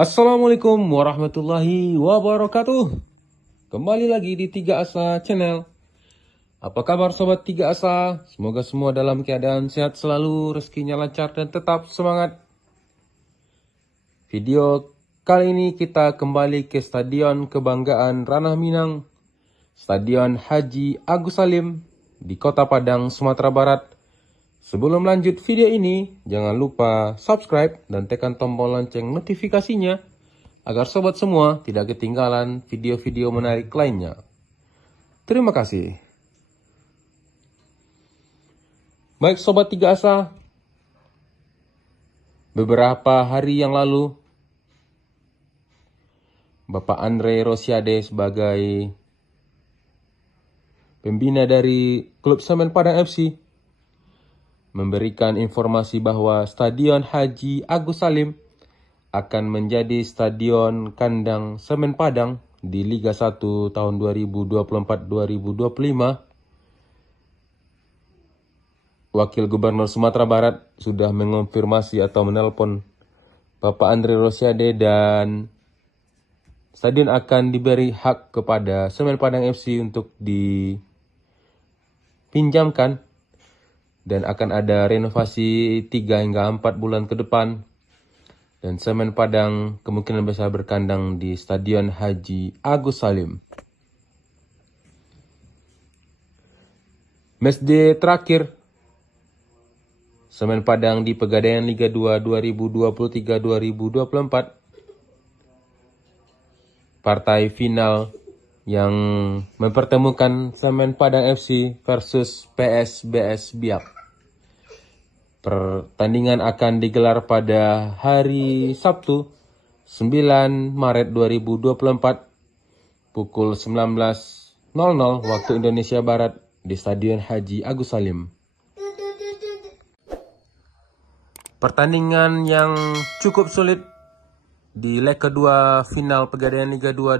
Assalamualaikum warahmatullahi wabarakatuh. Kembali lagi di Tiga Asa Channel. Apa kabar sobat Tiga Asa? Semoga semua dalam keadaan sehat selalu, rezekinya lancar dan tetap semangat. Video kali ini kita kembali ke Stadion Kebanggaan Ranah Minang, Stadion Haji Agus Salim di Kota Padang, Sumatera Barat. Sebelum lanjut video ini, jangan lupa subscribe dan tekan tombol lonceng notifikasinya agar sobat semua tidak ketinggalan video-video menarik lainnya. Terima kasih. Baik sobat Tiga Asa, beberapa hari yang lalu Bapak Andre Rosiade sebagai pembina dari klub Semen Padang FC memberikan informasi bahwa Stadion Haji Agus Salim akan menjadi stadion kandang Semen Padang di Liga 1 tahun 2024-2025. Wakil Gubernur Sumatera Barat sudah mengonfirmasi atau menelpon Bapak Andre Rosiade dan stadion akan diberi hak kepada Semen Padang FC untuk dipinjamkan. Dan akan ada renovasi 3 hingga 4 bulan ke depan. Dan Semen Padang kemungkinan besar berkandang di Stadion Haji Agus Salim. Matchday terakhir Semen Padang di Pegadaian Liga 2 2023-2024. Partai final yang mempertemukan Semen Padang FC versus PSBS Biak. Pertandingan akan digelar pada hari Sabtu 9 Maret 2024 pukul 19.00 waktu Indonesia Barat di Stadion Haji Agus Salim. Pertandingan yang cukup sulit di leg kedua final Pegadaian Liga 2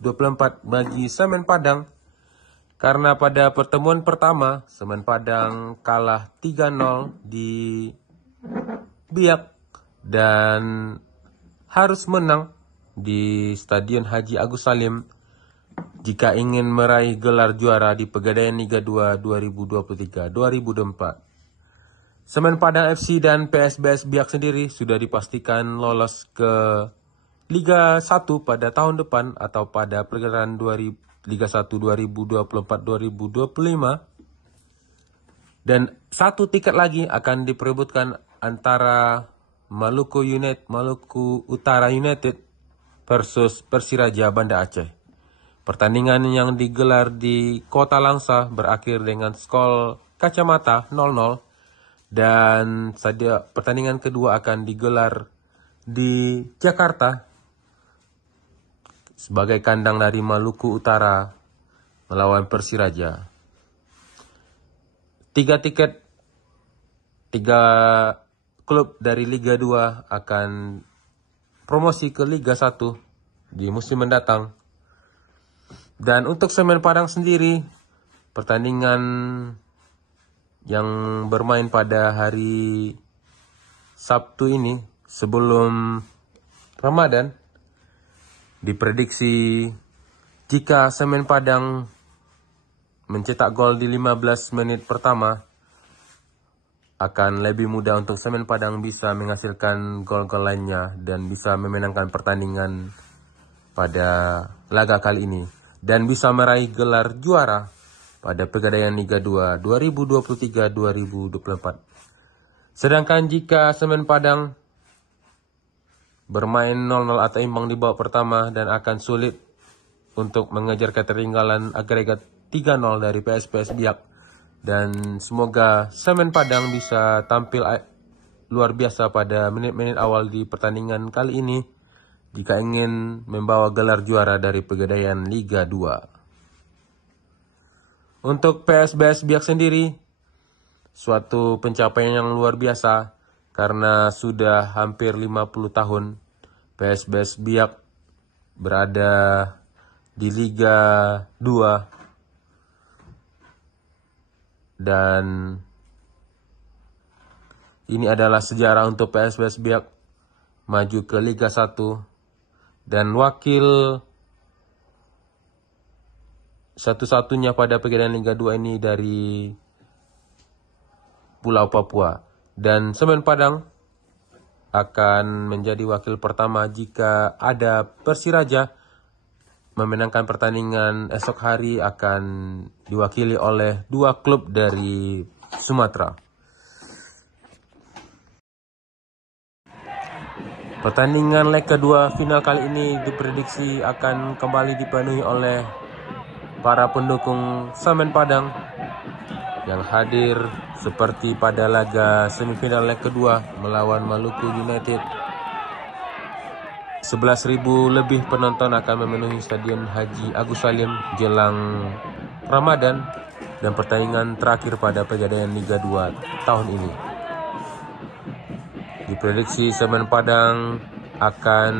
2023-2024 bagi Semen Padang. Karena pada pertemuan pertama, Semen Padang kalah 3-0 di Biak dan harus menang di Stadion Haji Agus Salim jika ingin meraih gelar juara di Pegadaian Liga 2 2023-2024. Semen Padang FC dan PSBS Biak sendiri sudah dipastikan lolos ke Liga 1 pada tahun depan atau pada pergelaran Liga 1 2024-2025. Dan satu tiket lagi akan diperebutkan antara Maluku Utara United versus Persiraja Banda Aceh. Pertandingan yang digelar di Kota Langsa berakhir dengan skor kacamata 0-0. Dan pertandingan kedua akan digelar di Jakarta sebagai kandang dari Maluku Utara melawan Persiraja. 3 klub dari Liga 2 akan promosi ke Liga 1 di musim mendatang. Dan untuk Semen Padang sendiri, pertandingan yang bermain pada hari Sabtu ini sebelum Ramadan, diprediksi jika Semen Padang mencetak gol di 15 menit pertama, akan lebih mudah untuk Semen Padang bisa menghasilkan gol-gol lainnya dan bisa memenangkan pertandingan pada laga kali ini dan bisa meraih gelar juara pada Pegadaian Liga 2 2023-2024. Sedangkan jika Semen Padang bermain 0-0 atau imbang di babak pertama dan akan sulit untuk mengejar ketertinggalan agregat 3-0 dari PSBS Biak. Dan semoga Semen Padang bisa tampil luar biasa pada menit-menit awal di pertandingan kali ini jika ingin membawa gelar juara dari Pegadaian Liga 2. Untuk PSBS Biak sendiri, suatu pencapaian yang luar biasa karena sudah hampir 50 tahun PSBS Biak berada di Liga 2. Dan ini adalah sejarah untuk PSBS Biak maju ke Liga 1 dan wakil satu-satunya pada Pegadaian Liga 2 ini dari Pulau Papua. Dan Semen Padang akan menjadi wakil pertama jika ada Persiraja memenangkan pertandingan esok hari, akan diwakili oleh 2 klub dari Sumatera. Pertandingan leg kedua final kali ini diprediksi akan kembali dipenuhi oleh para pendukung Semen Padang yang hadir seperti pada laga semifinal leg kedua melawan Maluku United. 11.000 lebih penonton akan memenuhi Stadion Haji Agus Salim jelang Ramadan dan pertandingan terakhir pada Pegadaian Liga 2 tahun ini. Diprediksi Semen Padang akan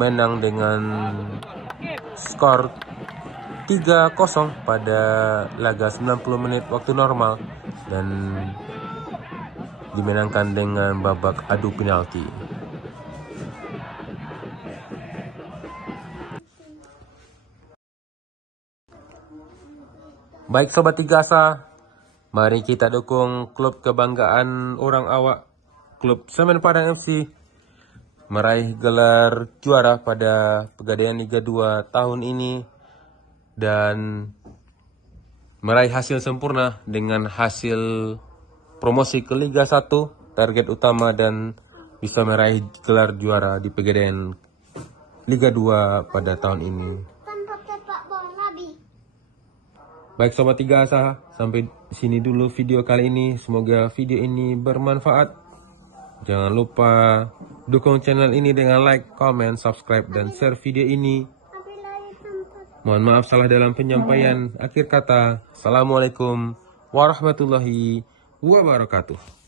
menang dengan skor 3-0 pada laga 90 menit waktu normal dan dimenangkan dengan babak adu penalti. Baik Sobat Tigasa, mari kita dukung klub kebanggaan orang awak, klub Semen Padang FC, meraih gelar juara pada Pegadaian Liga 2 tahun ini dan meraih hasil sempurna dengan hasil promosi ke Liga 1, target utama, dan bisa meraih gelar juara di Pegadaian Liga 2 pada tahun ini. Baik Sobat Tigasa, sampai sini dulu video kali ini. Semoga video ini bermanfaat. Jangan lupa dukung channel ini dengan like, comment, subscribe, dan share video ini. Mohon maaf salah dalam penyampaian. Akhir kata, Assalamualaikum warahmatullahi wabarakatuh.